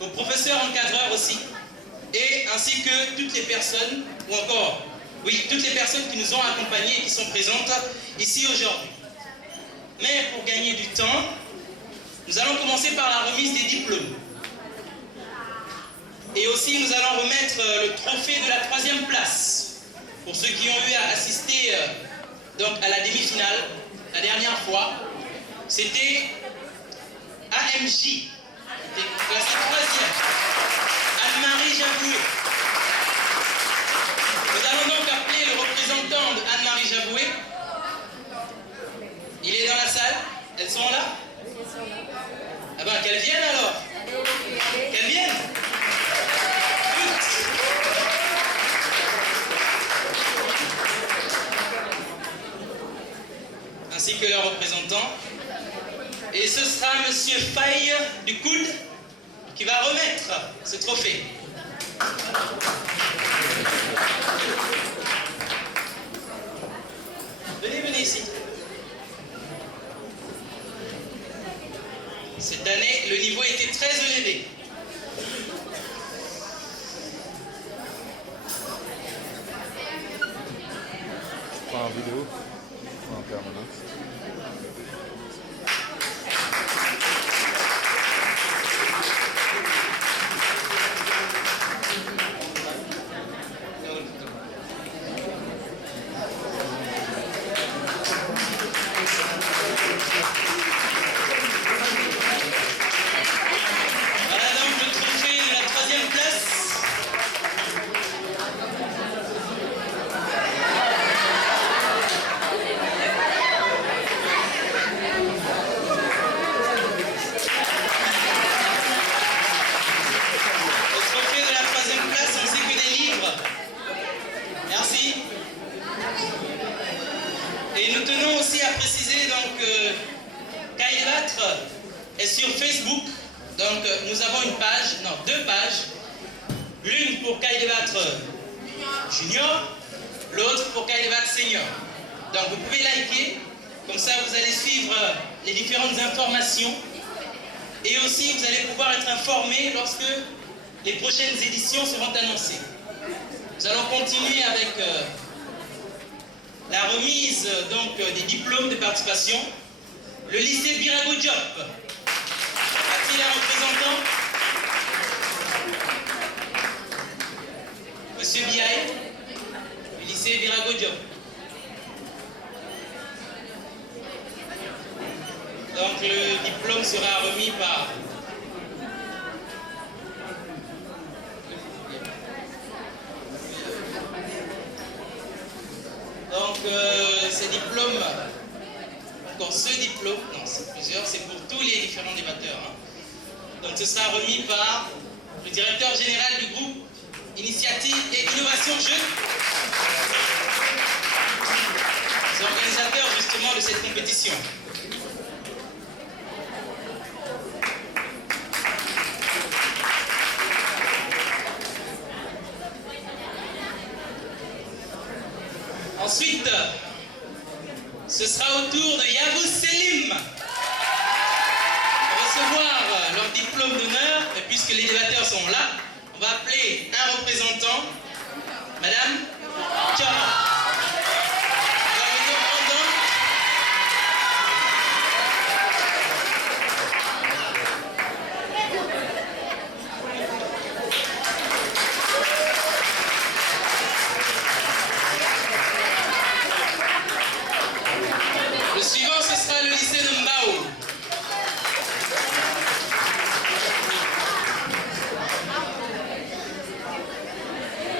aux professeurs encadreurs aussi, et ainsi que toutes les personnes, ou encore, oui, toutes les personnes qui nous ont accompagnés et qui sont présentes ici aujourd'hui. Mais pour gagner du temps, nous allons commencer par la remise des diplômes. Et aussi, nous allons remettre le trophée de la 3e place pour ceux qui ont eu à assister donc à la demi-finale la dernière fois. C'était AMJ, c'était classé 3e. Anne-Marie Javoué. Nous allons donc appeler le représentant de Anne-Marie Javoué. Il est dans la salle. Elles sont là? Ah ben, qu'elles viennent alors. Qu'elles viennent. Ainsi que leurs représentants. Et ce sera Monsieur Faye du Coude qui va remettre ce trophée. Venez ici. Cette année, le niveau était très élevé. Pas en vidéo, en permanence. Et nous tenons aussi à préciser donc Kailebatre est sur Facebook. Donc nous avons une page, non, 2 pages. L'une pour Kailebatre Junior, l'autre pour Kailebatre Senior. Donc vous pouvez liker, comme ça vous allez suivre les différentes informations. Et aussi vous allez pouvoir être informé lorsque les prochaines éditions seront annoncées. Nous allons continuer avec la remise donc des diplômes de participation. Le lycée Birago Diop. A-t-il un représentant? Monsieur Biaï, du lycée Birago Diop. Donc le diplôme sera remis par ces diplômes, encore ce diplôme, non c'est plusieurs, c'est pour tous les différents débatteurs. Donc ce sera remis par le directeur général du groupe Initiative et Innovation Jeunes, les organisateurs justement de cette compétition. Ensuite, ce sera au tour de Yavuz Selim pour recevoir leur diplôme d'honneur. Et puisque les débatteurs sont là, on va appeler un représentant, Madame Thiara. Le suivant, ce sera le lycée de Mbao.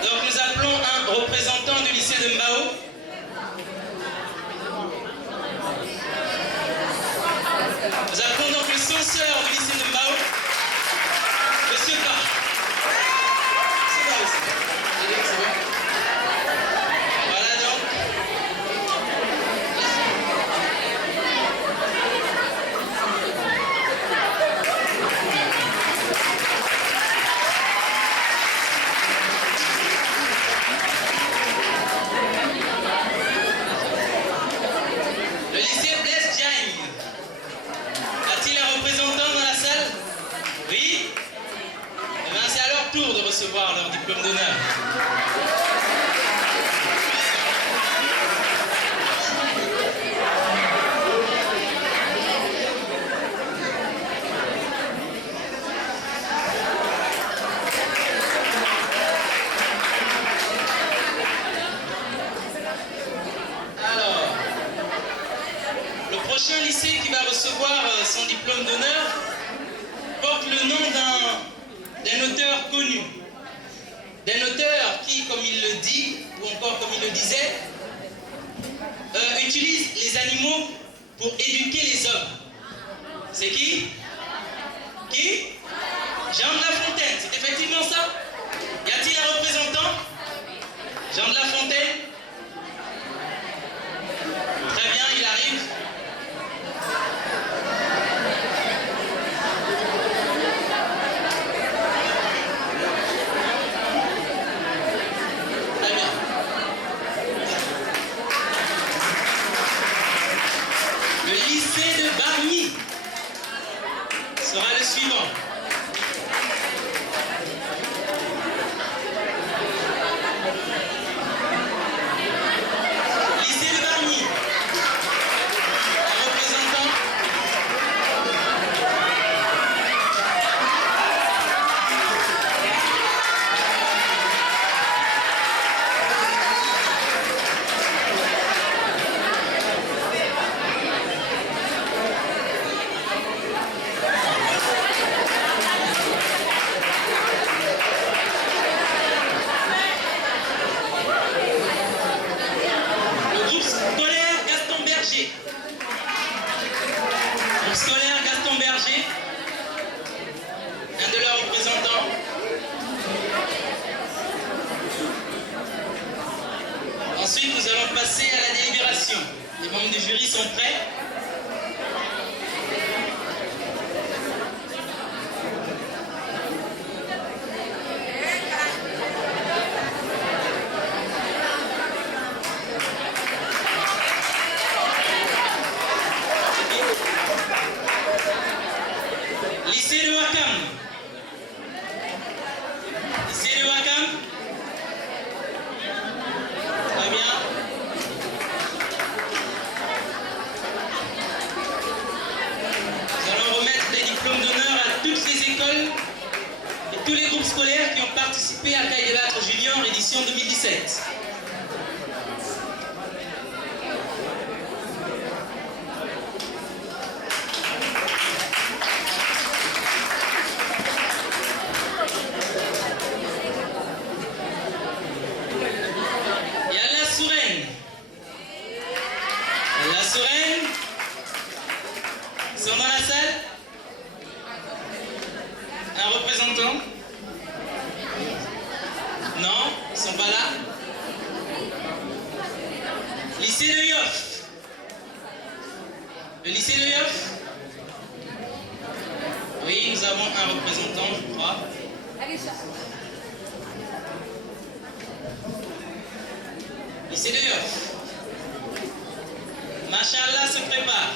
Donc nous appelons un représentant du lycée de Mbao. Nous appelons donc le censeur du lycée de Mbao, Monsieur Ba. C'est là aussi. C'est bon. Voilà donc. Le lycée Blaise Diagne. A-t-il un représentant dans la salle? Oui. tour de recevoir leur diplôme d'honneur. Le prochain lycée qui va recevoir son diplôme d'honneur porte le nom d'un auteur connu. D'un auteur qui, comme il le dit, ou encore comme il le disait, utilise les animaux pour éduquer les hommes. C'est qui? Qui? Jean de La Fontaine, c'est effectivement ça? Y a-t-il un représentant? Jean de La Fontaine? Très bien, il arrive. Très bien. Le lycée de Bargny sera le suivant. Lycée de Bargny. Un représentant. Le groupe scolaire Gaston Berger. Groupe scolaire Gaston Berger. Un de leurs représentants. Ensuite, nous allons passer à la délibération. Les membres du jury sont prêts? Lycée de Wakam. Lycée de Wakam. Très bien. Nous allons remettre les diplômes d'honneur à toutes les écoles et tous les groupes scolaires qui ont participé à Cahiers des Battre Junior édition 2017. Et à la Souraine. La Souraine. Ils sont dans la salle? Un représentant? Non, ils sont pas là. Lycée de Yoff. Le lycée de Yoff? Oui, nous avons un représentant, je crois. Lycée de Yoff. Machallah se prépare.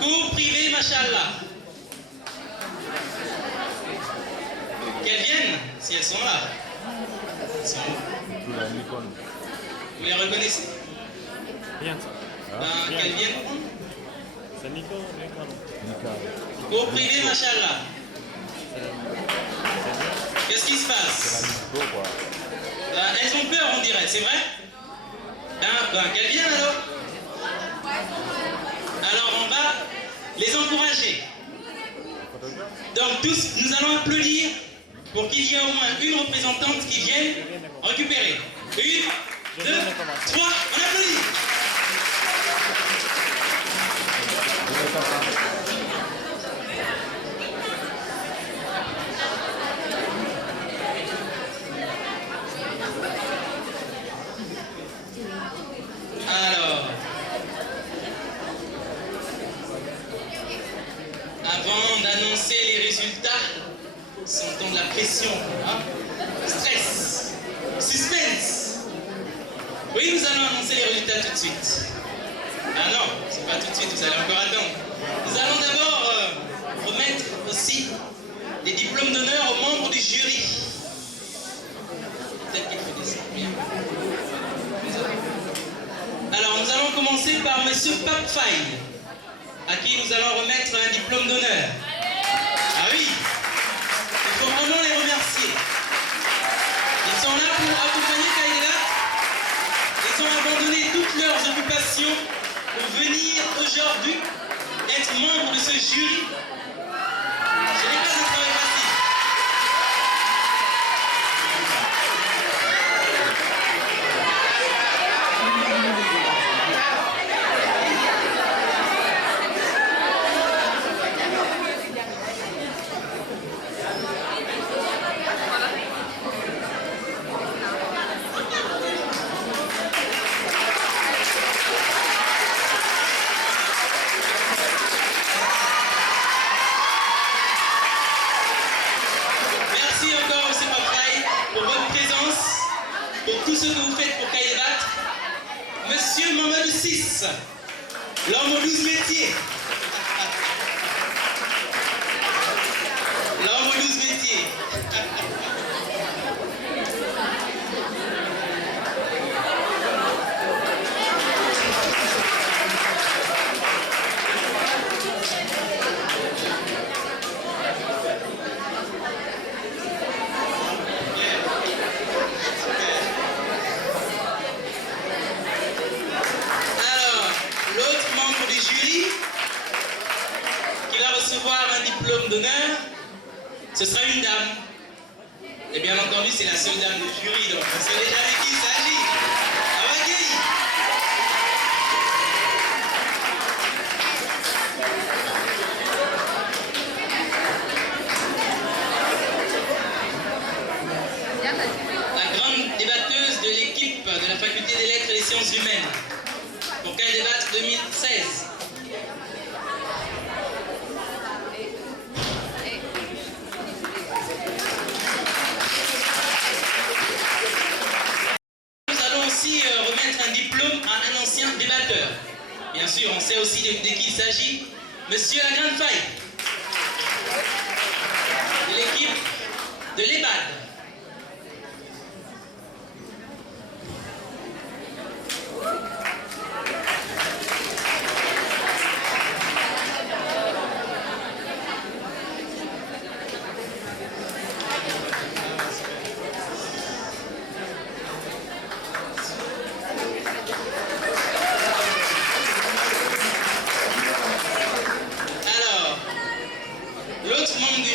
Cours privé, machallah. Qu'elles viennent, si elles sont là. Elles sont où? Vous les reconnaissez? Bien ça. Ben, qu'elles viennent. C'est Nico, Cours privé, machallah. Qu'est-ce qui se passe? Ben, elles ont peur, on dirait, c'est vrai? Ben, qu'elles viennent alors? Alors, on va les encourager. Donc, tous, nous allons applaudir pour qu'il y ait au moins une représentante qui vienne récupérer. 1, 2, 3, on applaudit. Alors, avant d'annoncer les résultats, Sentons de la pression, hein? Stress, suspense. Oui, nous allons annoncer les résultats tout de suite. Ah non, c'est pas tout de suite, vous allez encore attendre. Nous allons d'abord remettre aussi les diplômes d'honneur aux membres du jury. Peut-être qu'il faut descendre. Bien. Alors, nous allons commencer par Monsieur Pape Faye, à qui nous allons remettre un diplôme d'honneur. Ah oui, il faut vraiment les remercier. Ils sont là pour accompagner Kaïla. Ils ont abandonné toutes leurs occupations pour venir aujourd'hui être membre de ce jury. Ce n'est pas un travail facile. Tout ce que vous faites pour Kaïbat. Monsieur Mamadou 6, l'homme aux 12 métiers. L'homme aux 12 métiers. Un diplôme d'honneur, ce sera une dame. Et bien entendu, c'est la seule dame du jury, donc vous savez déjà de qui il s'agit. La grande débatteuse de l'équipe de la faculté des lettres et des sciences humaines pour qu'elle débatte 2016. Remettre un diplôme à un ancien débatteur. Bien sûr, on sait aussi de qui il s'agit. Monsieur La Grande Faille, de l'équipe de l'EBAD.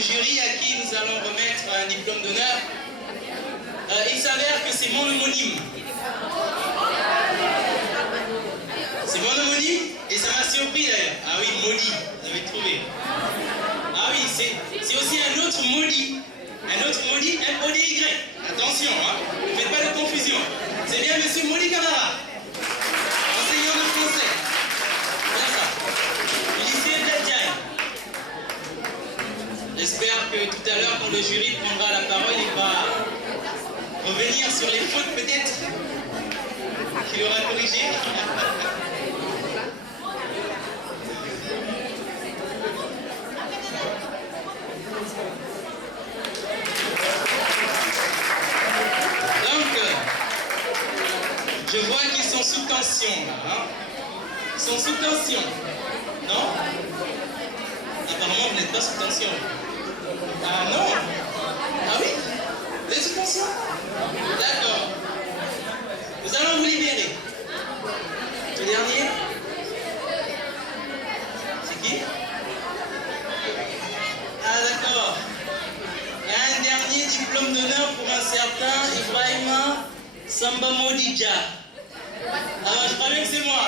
Jury à qui nous allons remettre un diplôme d'honneur, il s'avère que c'est mon homonyme. C'est mon homonyme et ça m'a surpris d'ailleurs. Ah oui, maudit, vous avez trouvé. Ah oui, c'est aussi un autre maudit. Un autre maudit, M-O-D-Y. Attention, hein, ne faites pas de confusion. C'est bien monsieur Maudit Camara, enseignant de français. Bien ça. Lycée Dadjaï. J'espère que tout à l'heure, quand le jury prendra la parole, il va revenir sur les fautes peut-être qu'il aura corrigées. Donc, je vois qu'ils sont sous tension là. Hein? Ils sont sous tension. Non? Apparemment, vous n'êtes pas sous tension. Ah non? Ah oui? Vous êtes sous tension? D'accord. Nous allons vous libérer. Le dernier? C'est qui? Ah d'accord. Il y a un dernier diplôme d'honneur pour un certain Ibrahima Samba Modidja. Alors je crois bien que c'est moi.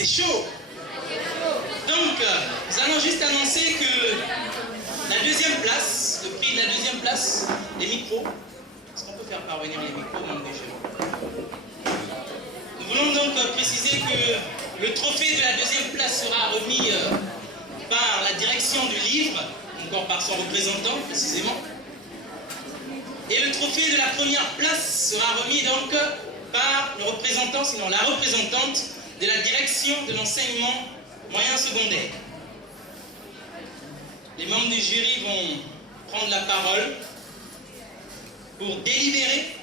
C'est chaud. Donc, nous allons juste annoncer que la deuxième place, le prix de la deuxième place, les micros. Est-ce qu'on peut faire parvenir les micros au monde du jeu? Nous voulons donc préciser que le trophée de la deuxième place sera remis par la direction du livre, encore par son représentant précisément. Et le trophée de la première place sera remis donc par le représentant, sinon la représentante de la direction de l'enseignement moyen secondaire. Les membres du jury vont prendre la parole pour délibérer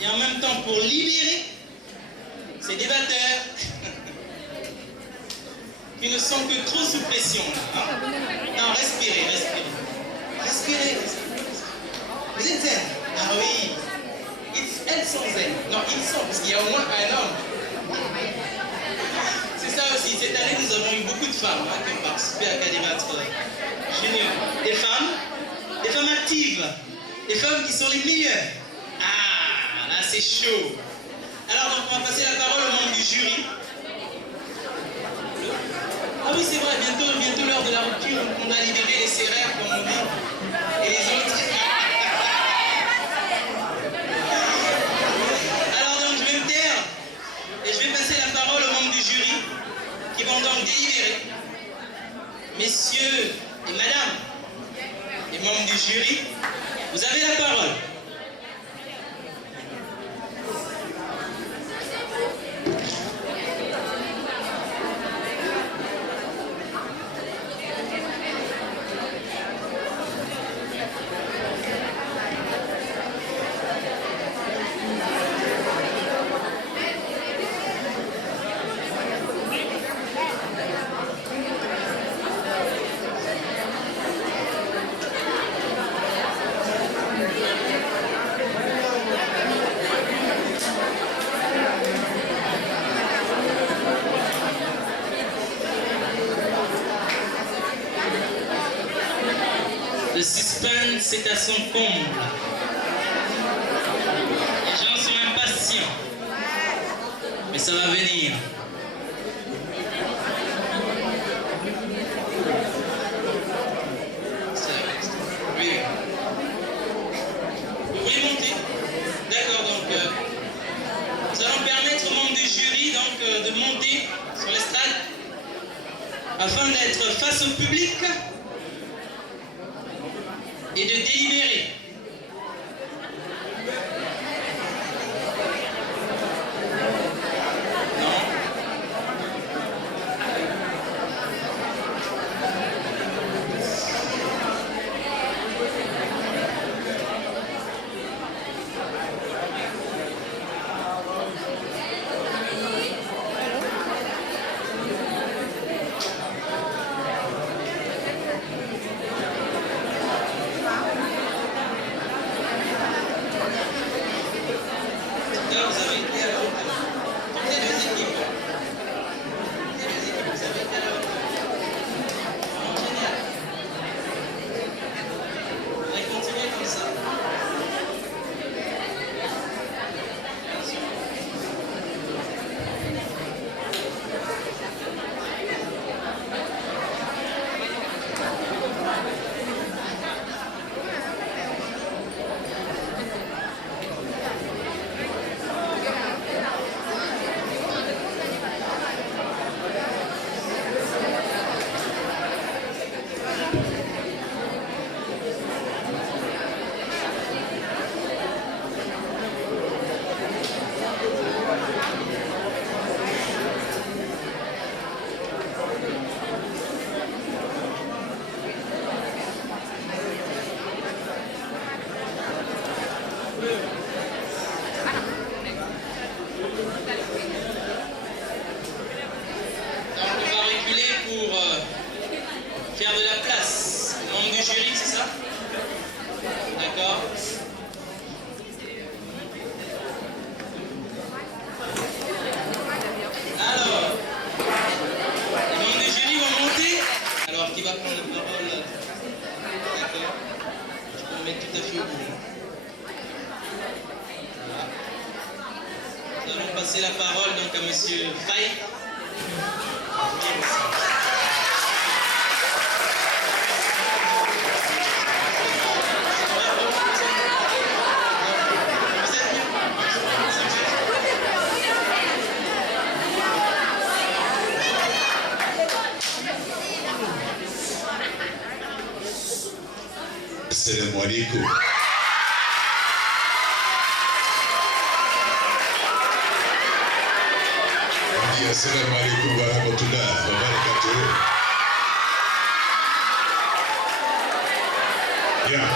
et en même temps pour libérer ces débatteurs qui ne sont que trop sous pression là. Hein? Non, respirez, respirez. Respirez. Vous êtes zen? Ah oui. Elles sont zen. Non, ils sont, parce qu'il y a au moins un homme. C'est ça aussi. Cette année, nous avons eu beaucoup de femmes qui ont participé à Académatre Junior. Des femmes actives, des femmes qui sont les meilleures. Ah, là c'est chaud. Alors donc on va passer la parole au membre du jury. Ah oui c'est vrai, bientôt l'heure de la rupture, on a libéré les serrères comme on dit, et les autres. Alors donc je vais me taire et je vais passer la parole aux membres du jury qui vont donc délibérer. Messieurs et madame, les membres du jury, vous avez la parole. Le suspense est à son comble. Les gens sont impatients. Mais ça va venir. Oui. Vous voulez monter? D'accord, donc nous allons permettre aux membres du jury donc, de monter sur l'estrade afin d'être face au public et de délibérer. Non. Là, vous avez été à la hauteur. Toutes les deux équipes. Toutes les deux équipes, vous avez été à la hauteur. Vraiment génial. On va continuer comme ça. Donc on va reculer pour faire de la place. Membre du jury, c'est ça? D'accord. Alors, les membres du jury vont monter. Alors, qui va prendre la parole? D'accord. Je peux me mettre tout à fait au bout. Voilà. Nous allons passer la parole donc à Monsieur Faye. Assalamu alaikum. Assalamu alaikum wa rahmatullahi wa barakatuh. Bien.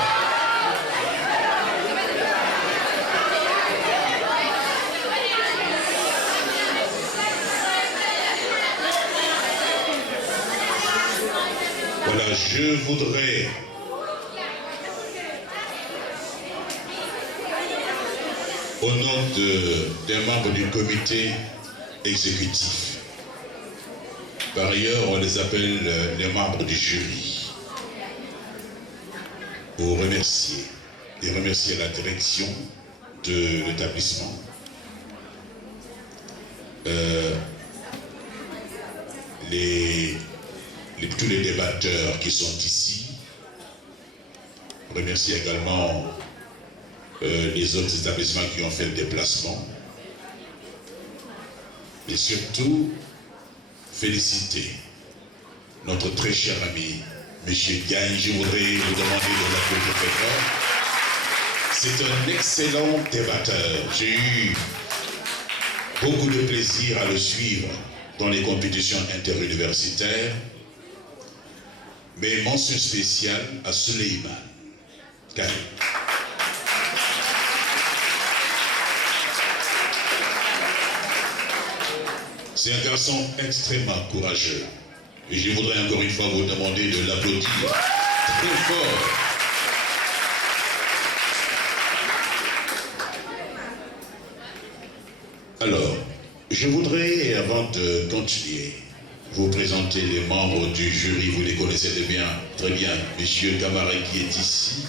Voilà, je voudrais au nom des membres du comité exécutif. Par ailleurs, on les appelle les membres du jury. Pour remercier et remercier la direction de l'établissement. Tous les débatteurs qui sont ici. Remercier également les autres établissements qui ont fait le déplacement. Et surtout, féliciter notre très cher ami, M. Gagne. Je voudrais vous demander de l'applaudir très fort. C'est un excellent débatteur. J'ai eu beaucoup de plaisir à le suivre dans les compétitions interuniversitaires. Mais mention spéciale à Suleiman Karim. C'est un garçon extrêmement courageux. Et je voudrais encore une fois vous demander de l'applaudir très fort. Alors, je voudrais, avant de continuer, vous présenter les membres du jury. Vous les connaissez très bien. Monsieur Camara qui est ici,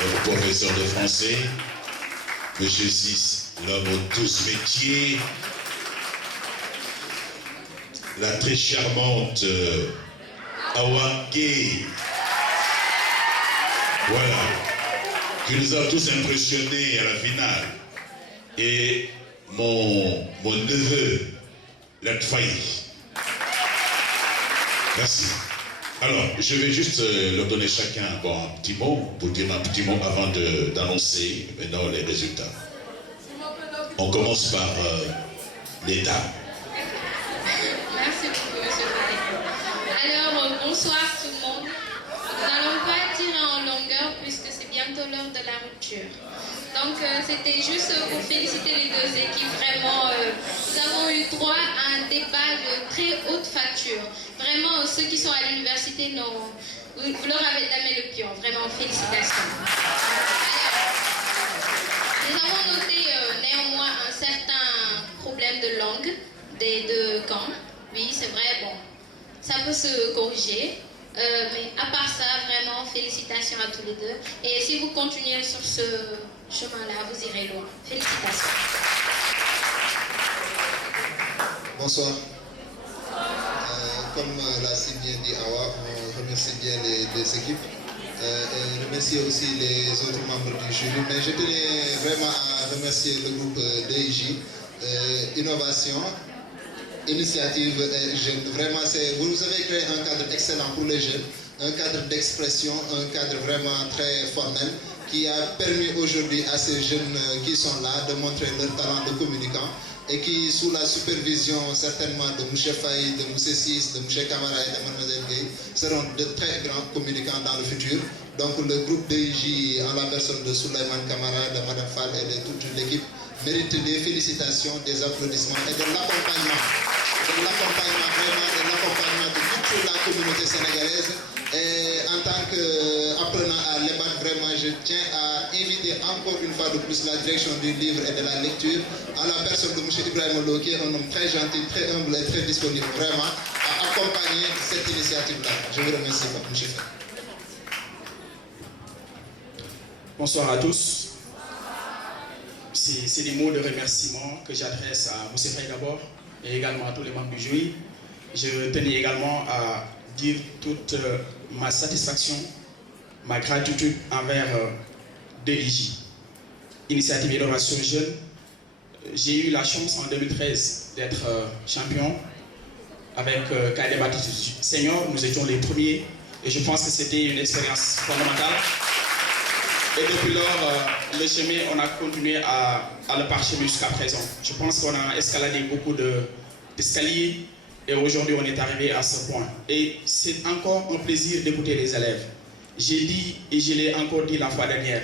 le professeur de français. Monsieur Sis, l'homme aux 12 métiers. La très charmante Awa Gay, voilà, qui nous a tous impressionnés à la finale. Et mon neveu, Latfaï. Merci. Alors, je vais juste leur donner chacun un petit mot, pour dire un petit mot avant d'annoncer maintenant les résultats. On commence par les dames. Alors, bonsoir tout le monde. Nous n'allons pas tirer en longueur puisque c'est bientôt l'heure de la rupture. Donc, c'était juste pour féliciter les deux équipes. Vraiment, nous avons eu droit à un débat de très haute facture. Vraiment, ceux qui sont à l'université, vous leur avez damé le pion. Vraiment, félicitations. Alors, nous avons noté néanmoins un certain problème de langue des deux camps. Oui, c'est vrai, bon. Ça peut se corriger, mais à part ça, vraiment, félicitations à tous les deux. Et si vous continuez sur ce chemin-là, vous irez loin. Félicitations. Bonsoir. Comme l'a si bien dit Awa, on remercie bien les équipes et remercier aussi les autres membres du jury. Mais je tenais vraiment à remercier le groupe DIJ, Innovation, Initiative Jeunes. Vraiment, vous avez créé un cadre excellent pour les jeunes, un cadre d'expression, un cadre vraiment très formel qui a permis aujourd'hui à ces jeunes qui sont là de montrer leur talent de communicant et qui, sous la supervision certainement de M. Faye, de M. Sis, de M. Camara et de Mme Gay, seront de très grands communicants dans le futur. Donc le groupe DIJ, en la personne de Souleymane Camara, de Mme Fall et de toute l'équipe, mérite des félicitations, des applaudissements et de l'accompagnement. De l'accompagnement de toute la communauté sénégalaise. Et en tant qu'apprenant à l'EBAN, vraiment, je tiens à inviter encore une fois de plus la direction du livre et de la lecture, à la personne de M. Ibrahim Lo, qui est un homme très gentil, très humble et très disponible, vraiment, à accompagner cette initiative-là. Je vous remercie, M. Faye. Bonsoir à tous. C'est des mots de remerciement que j'adresse à M. Faye d'abord et également à tous les membres du jury. je tenais également à dire toute ma satisfaction, ma gratitude envers DIJ, Initiative Innovation Jeune. J'ai eu la chance en 2013 d'être champion avec Kaidebat Senior. Nous étions les premiers et je pense que c'était une expérience fondamentale. Et depuis lors, le chemin, on a continué à le parchemin jusqu'à présent. Je pense qu'on a escaladé beaucoup d'escaliers et aujourd'hui on est arrivé à ce point. Et c'est encore un plaisir d'écouter les élèves. J'ai dit et je l'ai encore dit la fois dernière,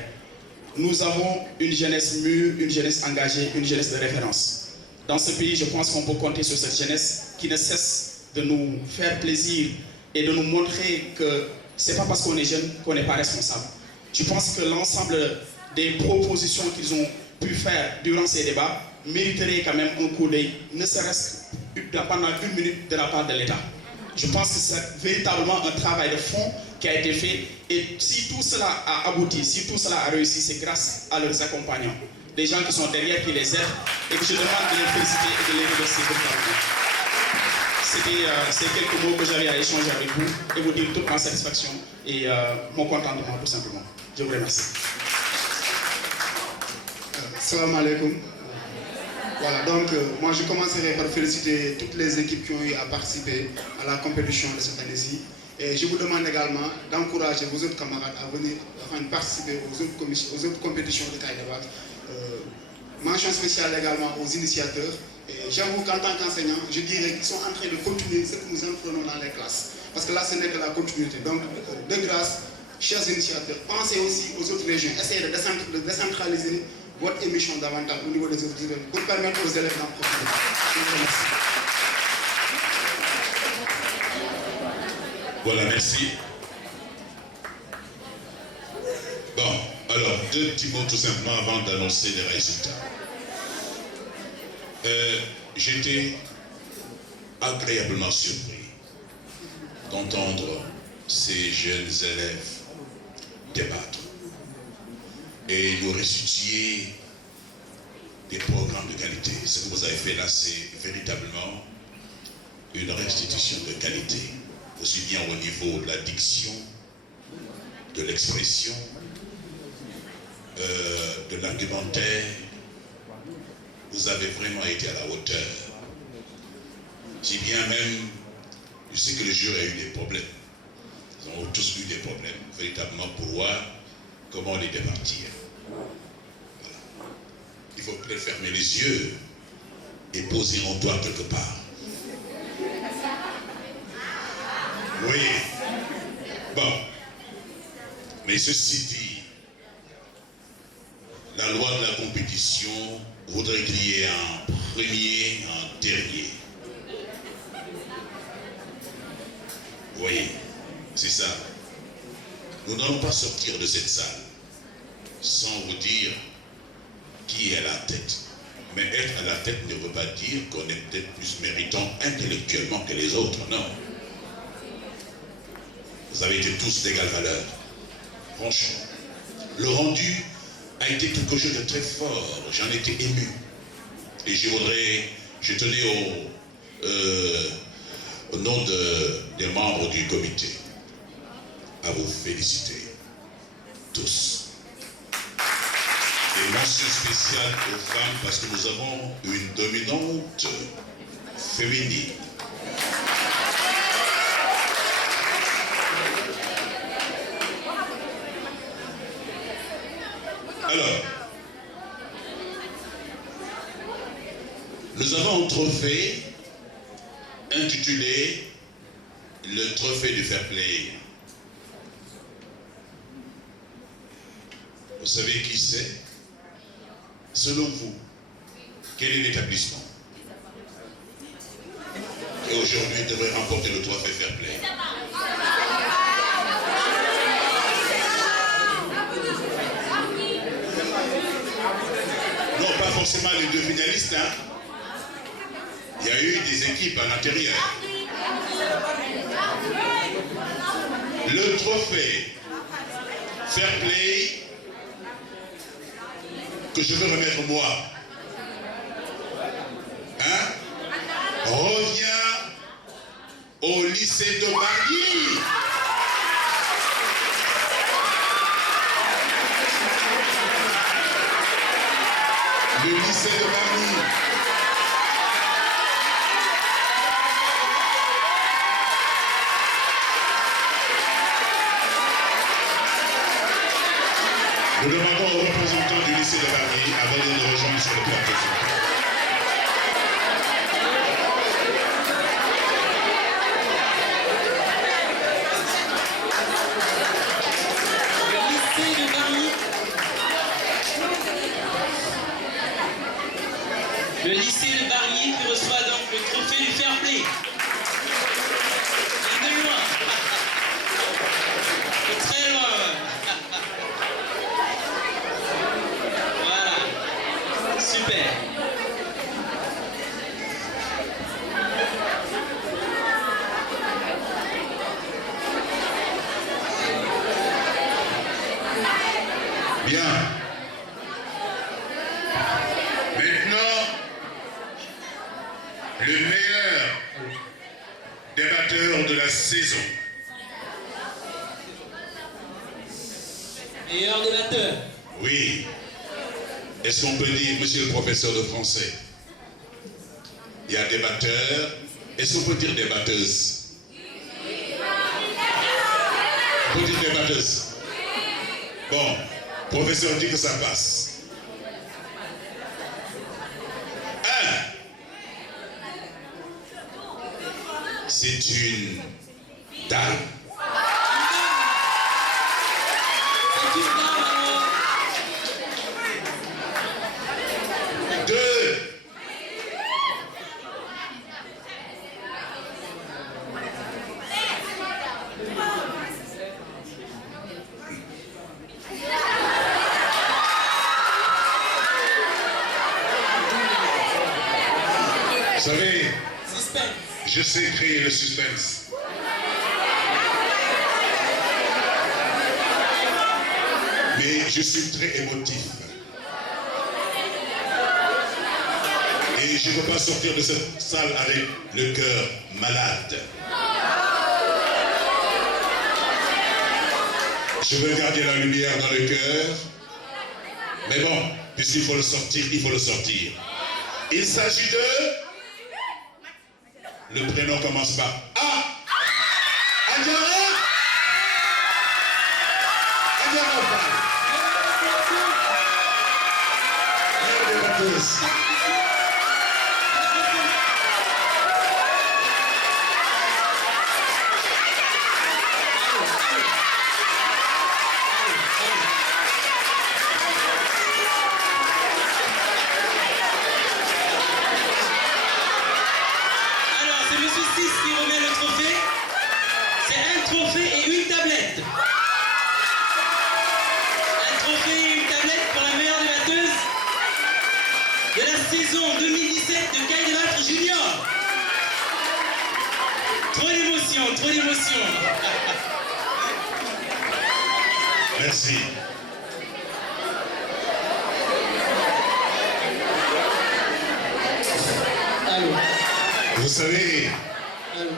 nous avons une jeunesse mûre, une jeunesse engagée, une jeunesse de référence. Dans ce pays, je pense qu'on peut compter sur cette jeunesse qui ne cesse de nous faire plaisir et de nous montrer que ce n'est pas parce qu'on est jeune qu'on n'est pas responsable. Je pense que l'ensemble des propositions qu'ils ont pu faire durant ces débats mériterait quand même un coup d'œil, ne serait-ce que pendant 1 minute de la part de l'État. Je pense que c'est véritablement un travail de fond qui a été fait et si tout cela a abouti, si tout cela a réussi, c'est grâce à leurs accompagnants, des gens qui sont derrière, qui les aident et que je demande de les féliciter et de les remercier véritablement. C'est quelques mots que j'avais à échanger avec vous et vous dire toute ma satisfaction et mon contentement tout simplement. Je vous remercie. Salam alaikum. Voilà, donc moi je commencerai par féliciter toutes les équipes qui ont eu à participer à la compétition de cette année-ci. Et je vous demande également d'encourager vos autres camarades à venir participer aux autres compétitions de Kaidebat. Mention spéciale également aux initiateurs. Et j'avoue qu'en tant qu'enseignant, je dirais qu'ils sont en train de continuer ce que nous apprenons dans les classes. Parce que là, ce n'est que la continuité. Donc, de grâce, chers initiateurs, pensez aussi aux autres régions. Essayez de décentraliser votre émission davantage au niveau des autres régions pour permettre aux élèves d'en profiter. Je vous remercie. Voilà, merci. Bon, alors, 2 petits mots tout simplement avant d'annoncer les résultats. J'étais agréablement surpris d'entendre ces jeunes élèves débattre et nous restituer des programmes de qualité. Ce que vous avez fait là, c'est véritablement une restitution de qualité, aussi bien au niveau de la diction, de l'expression, de l'argumentaire. Vous avez vraiment été à la hauteur. Si bien même, je sais que le jury a eu des problèmes. Ils ont tous eu des problèmes, véritablement, pour voir comment les départir. Voilà. Il faut peut-être fermer les yeux et poser mon doigt quelque part. Vous voyez? Bon. Mais ceci dit, la loi de la compétition voudrait qu'il y ait un premier, un dernier. Vous voyez, c'est ça. Nous n'allons pas sortir de cette salle sans vous dire qui est à la tête. Mais être à la tête ne veut pas dire qu'on est peut-être plus méritant intellectuellement que les autres, non. Vous avez été tous d'égale valeur. Franchement. Le rendu a été quelque chose de très fort. J'en étais ému. Et je tenais au nom des membres du comité à vous féliciter tous. Et mention spéciale aux femmes parce que nous avons une dominante féminine. Alors, nous avons un trophée intitulé le trophée du fair play. Vous savez qui c'est? Selon vous, quel est l'établissement qui aujourd'hui devrait remporter le trophée fair play? Non, pas forcément les 2 finalistes, hein. Il y a eu des équipes à l'intérieur. Le trophée fair play que je veux remettre moi, hein, revient au lycée de Bargny. Le lycée de Bargny. Nous demandons aux représentants du lycée de Bargny avant de nous rejoindre sur le plateau. Le lycée de Bargny qui reçoit donc le trophée du fair play. De loin. De très loin. Voilà. Super. Bien. Maintenant, le meilleur débatteur de la saison. Meilleur débatteur. Oui. Est-ce qu'on peut dire, monsieur le professeur de français, il y a débatteur. Est-ce qu'on peut dire débatteuse? On peut dire débatteuse. Bon, professeur dit que ça passe. C'est une dame. C'est une dame alors. 2. Vous savez, je sais créer le suspense. Mais je suis très émotif. Et je ne veux pas sortir de cette salle avec le cœur malade. Je veux garder la lumière dans le cœur. Mais bon, puisqu'il faut le sortir, il faut le sortir. Il s'agit de... Le prénom commence par A. Adjara. Adjara. Saison 2017 de Caille de Vattre Junior. Trop d'émotion, trop d'émotion. Merci. Allô. Vous savez, allô.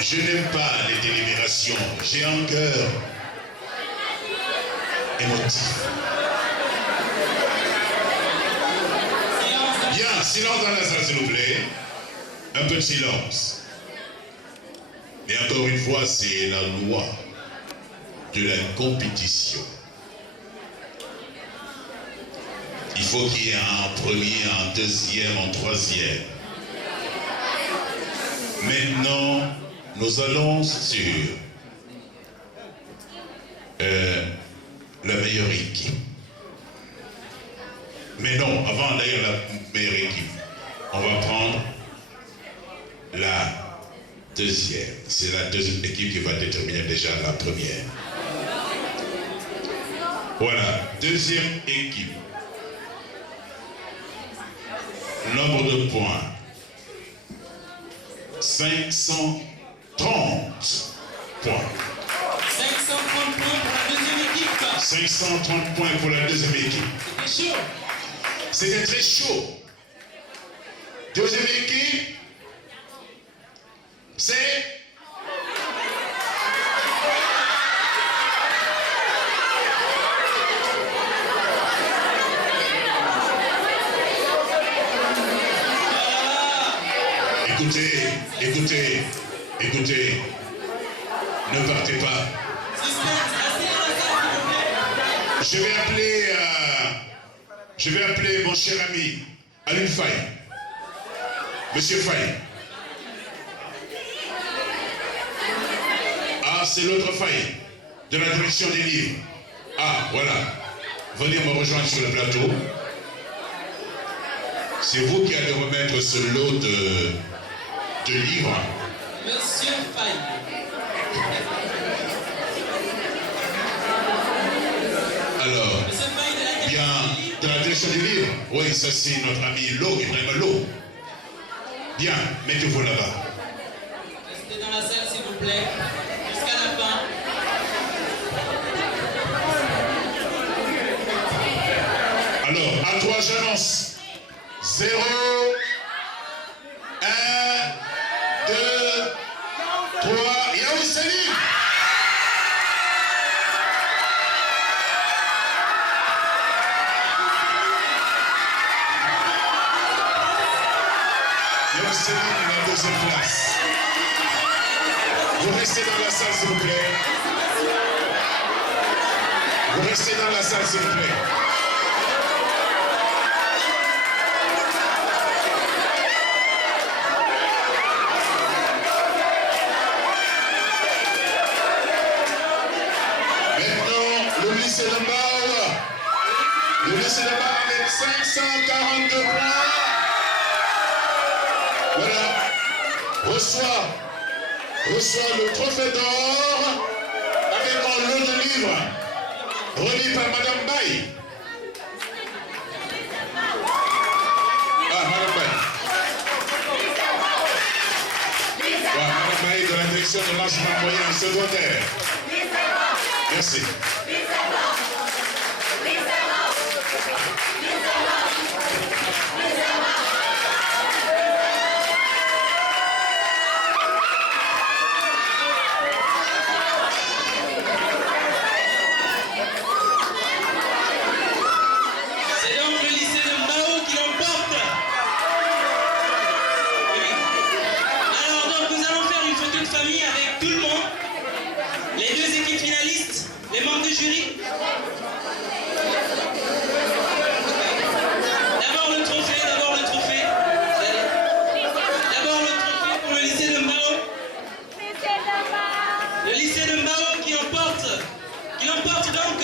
Je n'aime pas les délibérations. J'ai un cœur émotif. Bien, silence dans la salle, s'il vous plaît. Un peu de silence. Mais encore une fois, c'est la loi de la compétition. Il faut qu'il y ait un premier, un deuxième, un troisième. Maintenant, nous allons sur la meilleure équipe. Mais non, avant d'ailleurs la meilleure équipe, on va prendre la deuxième. C'est la deuxième équipe qui va déterminer déjà la première. Voilà, deuxième équipe. Nombre de points. 530 points. 530 points pour la deuxième équipe. 530 points pour la deuxième équipe. C'était chaud. C'était très chaud. Deuxième équipe, écoutez, ne partez pas. Je vais appeler mon cher ami, Alun Faye. Monsieur Faye. Ah, c'est l'autre Faye, de la direction des livres. Ah, voilà. Venez me rejoindre sur le plateau. C'est vous qui allez remettre ce lot de livres. Monsieur Faye. Alors, bien, de la direction des livres. Oui, ça c'est notre ami Lo, Ibrahim Lo. Bien, mettez-vous là-bas. Restez dans la salle s'il vous plaît, jusqu'à la fin. Alors, à toi j'annonce. 0, 1, 2, 3, Yaou Salim. Yaou Salim est la deuxième place. Vous restez dans la salle s'il vous plaît. Vous restez dans la salle s'il vous plaît. Le lycée de Mbao avec 542 points. Voilà. Reçoit le trophée d'or avec un lot de livres remis par Madame Baye. Ah, Madame Baye. Voilà, Madame Baye de la direction de l'enseignement moyen secondaire. Merci. Les membres du jury. D'abord le trophée. D'abord le trophée pour le lycée de Mbao. Le lycée de Mbao qui emporte donc.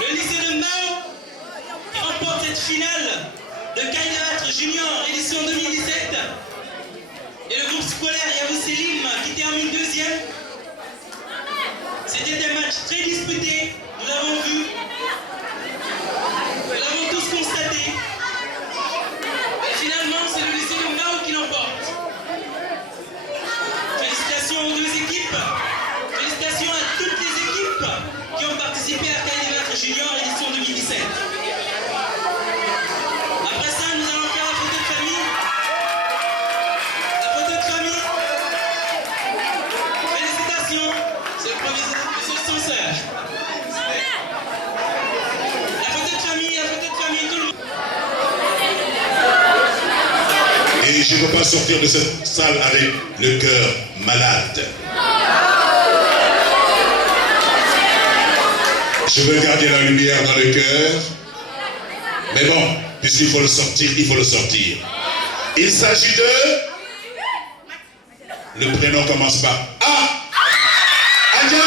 Le lycée de Mbao qui remporte cette finale de Kaïdebâtre Junior édition 2017. Et le groupe scolaire Yaou Selim qui termine deuxième. C'était des matchs très disputés, nous l'avons vu, nous l'avons tous constaté. Et finalement, c'est le lycée de Mbao qui l'emporte. Félicitations aux deux équipes, félicitations à toutes les équipes qui ont participé à Kaïdebâtre Junior édition 2017. Après ça, nous allons faire la photo de famille. La photo de famille. Félicitations, c'est le proviseur. La photo de famille, tout le monde. Et je ne veux pas sortir de cette salle avec le cœur malade. Je veux garder la lumière dans le cœur. Mais bon, puisqu'il faut le sortir, il faut le sortir. Il s'agit de... Le prénom commence par A. Adjara.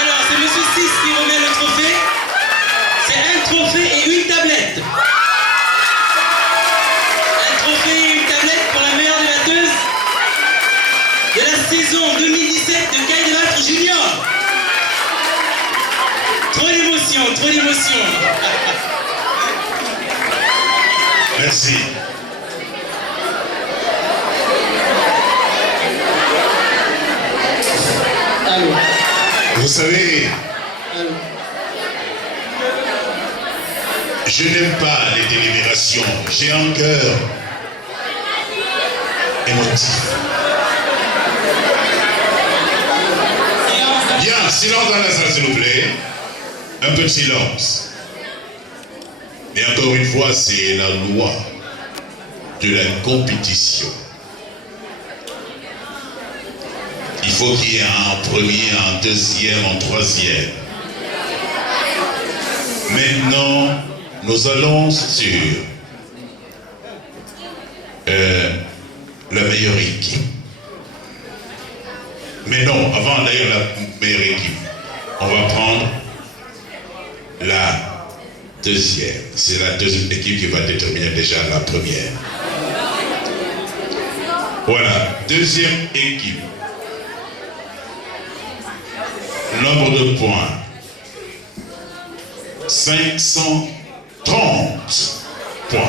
Alors, c'est Monsieur 6 qui remet le trophée. C'est un trophée et une tablette. Un trophée et une tablette pour la meilleure débatteuse de la saison 2017 de Kaïdebâtre Junior. Trop d'émotion, trop d'émotion. Merci. Vous savez, je n'aime pas les délibérations. J'ai un cœur émotif. Bien, silence dans la salle, s'il vous plaît. Un peu de silence. Mais encore une fois, c'est la loi de la compétition. Il faut qu'il y ait un premier, un deuxième, un troisième. Maintenant, nous allons sur la meilleure équipe. Mais non, avant d'ailleurs la meilleure équipe, on va prendre la deuxième. C'est la deuxième équipe qui va déterminer déjà la première. Voilà, deuxième équipe. Nombre de points. 530 points.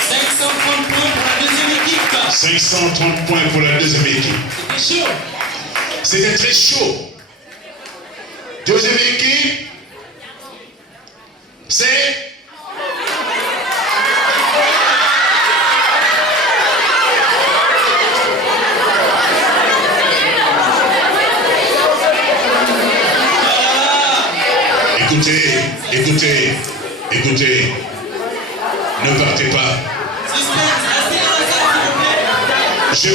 530 points pour la deuxième équipe. 530 points pour la deuxième équipe. C'était chaud. C'était très chaud. Deuxième équipe, c'est... Écoutez, ne partez pas. Je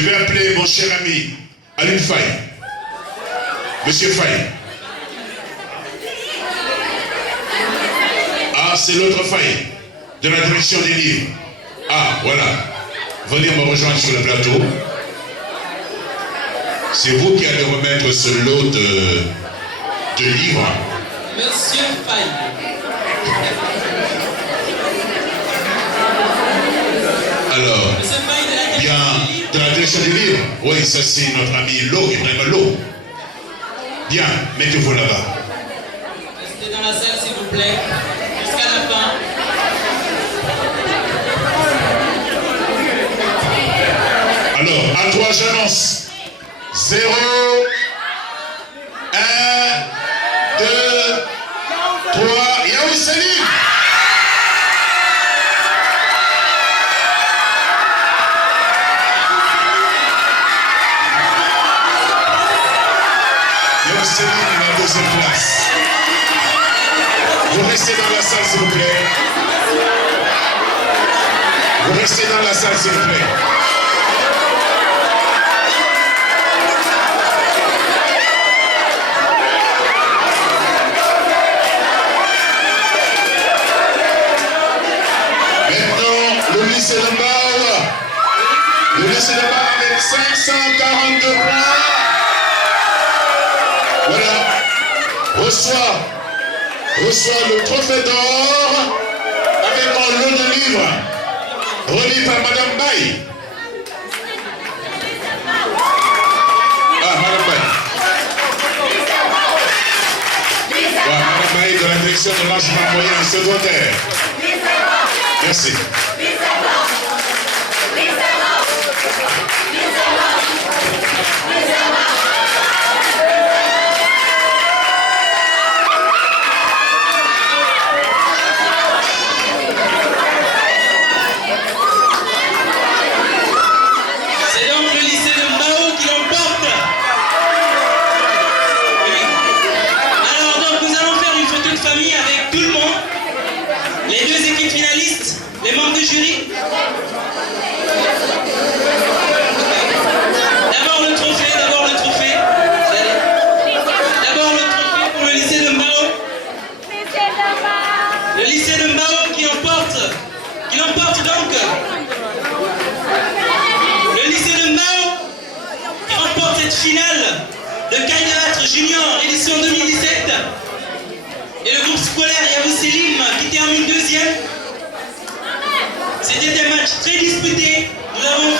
vais appeler mon cher ami, Alun Faye. Monsieur Faye. Ah, c'est l'autre Faye, de la direction des livres. Ah, voilà. Venez me rejoindre sur le plateau. C'est vous qui allez remettre ce lot de livres. Monsieur Faye. Alors, bien, de la direction des livres. Oui, ça c'est notre ami Lo, Ibrahim Lo. Bien, mettez-vous là-bas. Restez dans la salle s'il vous plaît, jusqu'à la fin. Alors, à toi j'annonce 0, 1, 2, 3, Yaoui Salim. Yaoui Salim est la deuxième place. Vous restez dans la salle s'il vous plaît. Vous restez dans la salle s'il vous plaît. Le lycée de Mbao avec 542 points. Voilà. Reçoit le trophée d'or avec un lot de livres remis par Madame Baye. Ah, Madame Baye. Ouais, Madame Baye de la direction de l'enseignement moyen et secondaire. Merci. C'est donc le lycée de Mbao qui l'emporte. Oui. Alors donc nous allons faire une photo de famille avec tout le monde. Les deux équipes finalistes, les membres du jury. D'abord le trophée. D'abord le trophée pour le lycée de Mbao. Le lycée de Mbao qui l'emporte donc. Le lycée de Mbao qui remporte cette finale de Kaïdrat Junior édition 2017. Et le groupe scolaire Yaoui Selim qui termine deuxième. C'était un match très disputé. Nous avons